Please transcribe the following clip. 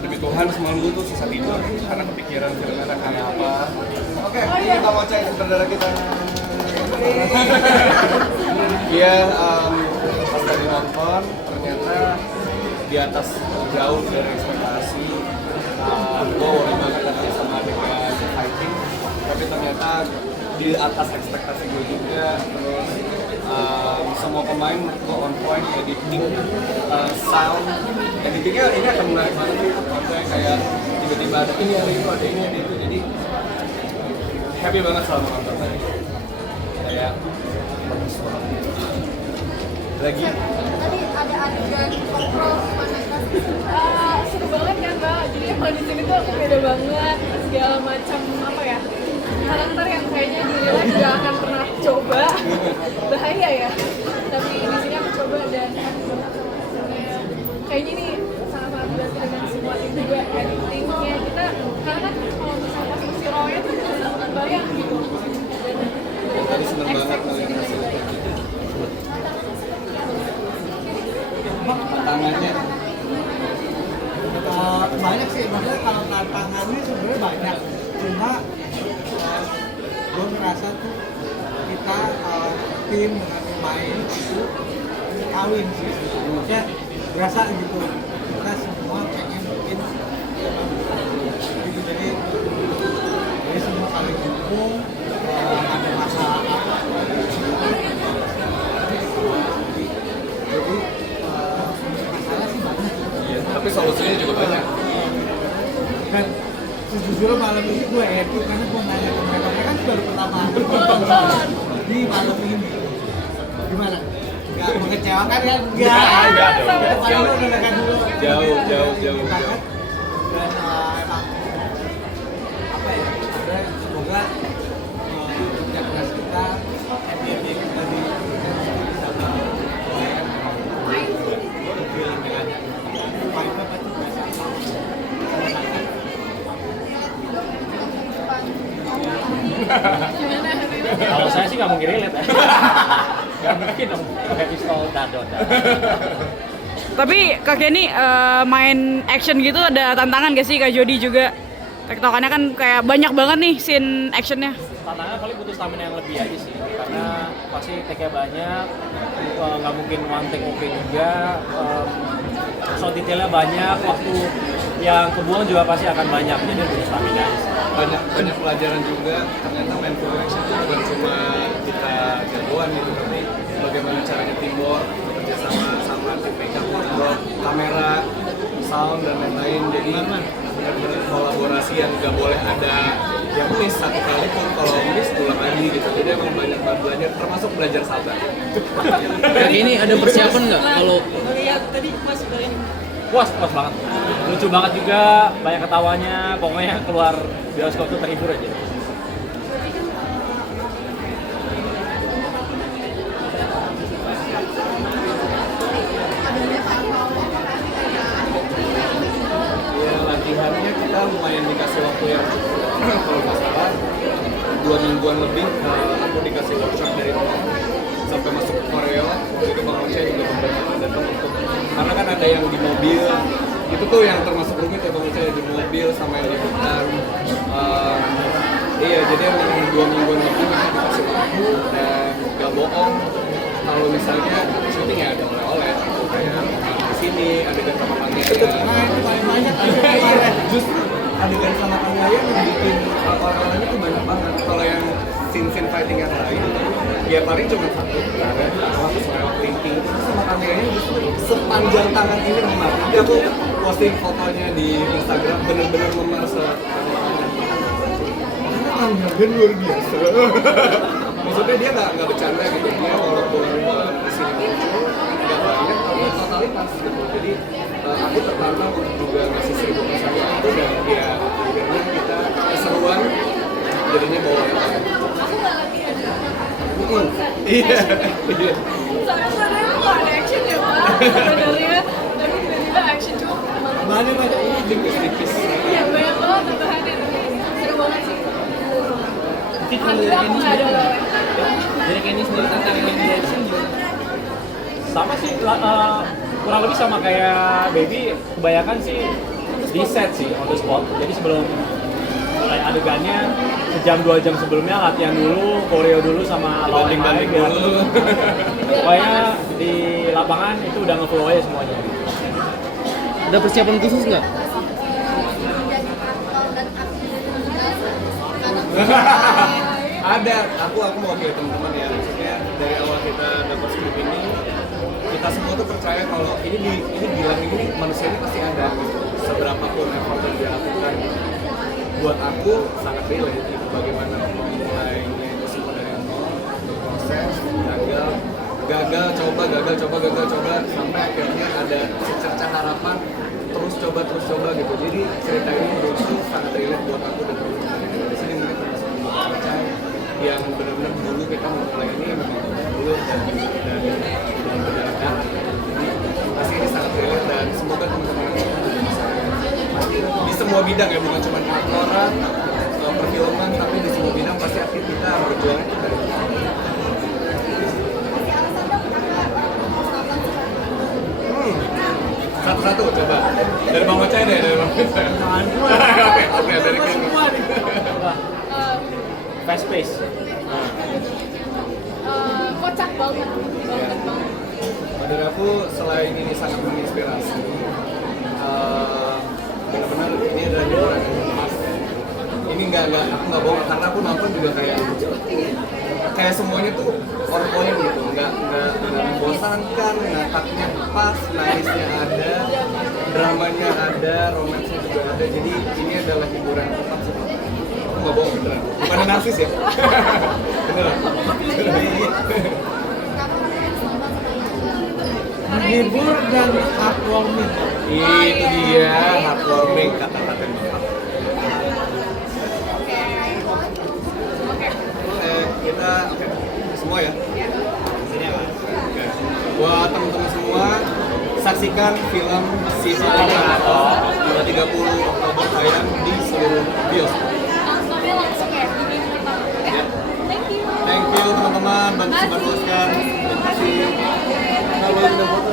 Demi Tuhan semalam gue tuh susah tidur karena kepikiran filmnya kayak apa. Oke, ini Bang Ocai sutradara kita. Iya, pas tadi nonton ternyata di atas jauh dari ekspektasi. Gue worry banget tadi sama adegan fighting, tapi ternyata di atas ekspektasi gue juga. Terus semua pemain gue on point, editing, sound, editingnya ini akan menarik banget nih. Maksudnya kayak tiba-tiba ada ini, ada itu, ada ini, ada itu, jadi happy banget selama nonton tadi. Kayak bagus banget. Lagi Tadi ada adegan kontrol mana seru banget kan Mbak, jadi emang di sini tuh beda banget segala macam apa ya karakter yang kayaknya di real life gak akan pernah coba bahaya ya, tapi di sini aku coba dan kayaknya ini sangat-sangat berarti dengan semua tim juga editingnya kita karena kan kalau misalnya si Roy itu sangat bayang gitu dan tadi seneng banget ngeliat hasilnya. Tantangannya banyak sih, maksudnya kalau tantangannya sebenarnya banyak, cuma gue merasa tuh kita tim dengan pemain itu kawin sih, maksudnya berasa gitu kita semua pengen bikin gitu, jadi semua saling dukung, ada masalah apa jadi masalah sih banyak. tapi solusinya juga banyak. Dan sejujurnya malam ini gue happy karena gue nanya ke mereka, mereka kan baru pertama di malam ini. Gimana? Gak mengecewakan kan? Enggak dong. Paling udah dekat dulu. Jauh. Dan emang apa ya? Ada semoga kerja keras kita ending tadi sama feeling dengan vibe apa tuh biasa. Kalau saya sih nggak mungkin relate ya. Nggak mungkin dong pakai pistol dadot. Tapi Kak Kenny main action gitu ada tantangan gak sih Kak Jody juga? Tektokannya kan kayak banyak banget nih scene actionnya. Tantangan paling butuh stamina yang lebih aja sih, karena pasti take-nya banyak, nggak mungkin one take oke juga, so detailnya banyak, waktu yang kebuang juga pasti akan banyak, jadi butuh stamina aja sih. banyak pelajaran juga. Ternyata main film action itu bukan cuma kita jagoan gitu, tapi bagaimana caranya teamwork, bekerja sama tim makeup, wardrobe, kamera, sound dan lain-lain. Jadi benar-benar kolaborasi yang nggak boleh ada yang miss satu kali pun, kalau miss ulang lagi gitu. Jadi emang banyak banget belajar, termasuk belajar sabar. Ini ada persiapan nggak kalau Puas banget, lucu banget juga, banyak ketawanya, pokoknya keluar bioskop tuh terhibur aja. Ya, latihannya kita lumayan dikasih waktu yang cukup. Kalau nggak salah 2 mingguan lebih aku dikasih workshop dari nol sampai masuk koreo. Waktu itu Bang Ocai juga beberapa datang untuk, karena kan ada yang di mobil, itu tuh yang termasuk rumit ya Bang Ocai, di mobil sama yang di hutan. Iya, jadi emang 2 mingguan lebih kita dikasih waktu, dan gak bohong kalau misalnya syuting ya ada oleh-oleh gitu, kayak di sini adegan sama Kang Yaya. Nah itu paling banyak. Justru adegan sama Kang Yaya yang bikin orang-orang itu banyak banget. Kalau yang scene fighting yang lain, ya paling cuma satu, ada waktu soal linking. Sama Kang Yaya justru sepanjang tangan ini memar. Nanti aku posting fotonya di Instagram, bener-bener memar karena Kang Yaya luar biasa. Maksudnya dia nggak bercanda gitu, dia walaupun di sini muncul nggak banyak, tapi totalitas gitu. Jadi aku tertantang untuk juga ngasih 1000% itu, dan ya akhirnya kita keseruan jadinya bawa yang lain. aku nggak latihan Iya. soalnya aku nggak ada action ya Pak sebenarnya, tapi tiba-tiba action cuma Banyak ini Tipis-tipis. iya banyak banget tambahannya, tapi seru banget sih. Tapi kalau Alhamdulillah aku nggak ada oleh. dari Kenny sendiri tantangan yang di action gimana? Sama sih, kurang lebih sama kayak Baby, kebanyakan sih di set sih on the spot. Jadi sebelum mulai adegannya sejam 2 jam sebelumnya latihan dulu, koreo dulu sama lawan yang lain biar pokoknya di lapangan itu udah nge-flow aja semuanya. Ada persiapan khusus nggak? Ada, aku mau kayak teman-teman ya, maksudnya dari awal kita dapat skrip ini, kita semua tuh percaya kalau ini bilang ini manusia ini pasti ada, seberapa pun effort yang dia lakukan. Buat aku sangat relate itu bagaimana memulainya itu semua dari nol, proses, gagal, coba, sampai akhirnya ada secercah harapan, terus coba gitu. Jadi cerita ini menurutku sangat relate buat aku dan teman-teman di sini mungkin termasuk percaya yang benar-benar dulu kita memulai ini memang dulu dan berjalan kaki. Pasti ini sangat relate dan semoga teman-teman bisa di semua bidang ya, bukan cuma aktoran, perfilman, tapi di semua bidang pasti aktif kita berjuang itu dari satu-satu coba dari Bang Ocai deh, dari Bang Ocai. Oke, dari Ken. Fast pace. Kocak banget banget. Pada aku selain ini sangat menginspirasi, benar-benar ini adalah hiburan yang emas. Ini aku nggak bohong karena aku nonton juga kayak semuanya tuh on point gitu, nggak membosankan, ngakaknya pas, nangisnya ada, dramanya ada, romansnya juga ada. Jadi ini adalah hiburan yang tepat sih. Aku nggak bohong beneran, bukan narsis ya. Beneran. Menghibur dan heartwarming. Itu dia heartwarming kata-kata Bapak. Oke, semua ya? Sini ya, Oke. Buat teman-teman semua, saksikan film Si Terminator 30 Oktober tayang di seluruh bioskop. Langsung ya, ini pertama. Thank you teman-teman, bantu sebarluaskan. Terima kasih. Kalau udah foto.